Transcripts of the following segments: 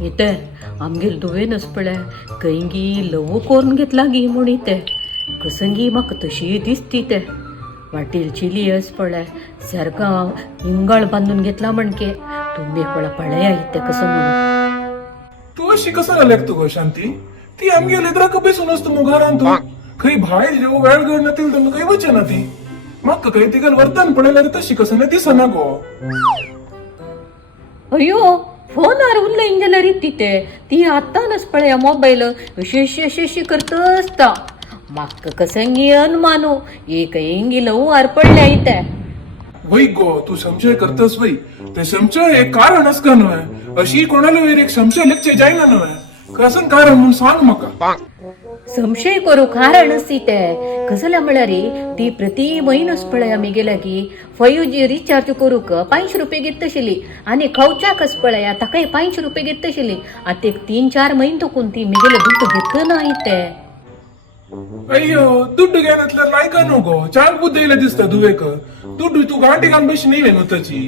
इथे आमगेल दुवेनच पळय कैंगी लव करून घेतला गी म्हूण इथे कसंगी म्हाका तशी दिसती ते वाटेल चिलियस पळय सारका इंगळ बांधून घेतला म्हणके तुम्ही पळा पळया इथे कसं म्हणून तू अशी कसं जाल्याक तू गो शांती ती आमगे लेद्रा कपेसून असतो मुघारान तू खंय भायर जेव वेळ गड नतील तर काही वचना ती म्हाका काही तिगल वर्तन पळयल्यार तशी कसं नाही दिसना गो अयो फोनार उरलं जाल्यार तिथे ती आतानच पळया मोबाईल अशी करत असता म्हाका कसंगी अनुमानो एक इंगी लव आर पडल्या इथे वै गो तू संशय करतस वै ते संशय एक कारण असका न्हय अशी कोणाला वेर एक संशय लेखचे जायना न्हय कसं कारण म्हणून सांग म्हाका संशय करू कारणच ते कसल्या म्हळ्यार ती प्रति म्हयनच पळय आमी गेल्या की 5G रिचार्ज करूक 500 रुपये घेत तशिली आणि खवच्याकच पळय ताकाय 500 रुपये घेत तशिली आता एक 3-4 महिने तकून ती मिगेले दुड्ड घेत नाही ते अय्यो दुड्ड घेण्यातल्या लायका न्हू गो चार बुद्ध येयला दिसता दुवेक दुड्ड तू गांठी घालून बशी नाही मुताची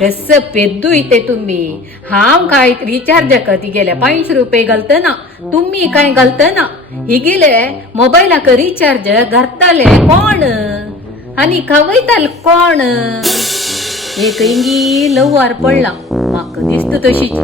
कस पेद्दू इथे तुम्ही हांव काय रिचार्ज ती गेल्या 500 रुपये घालतना तुम्ही काय घालतना ही गेले मोबायलाक रिचार्ज घालताले कोण आणि खवयताल कोण एक इंगी लवार पडला म्हाका दिसत तशीच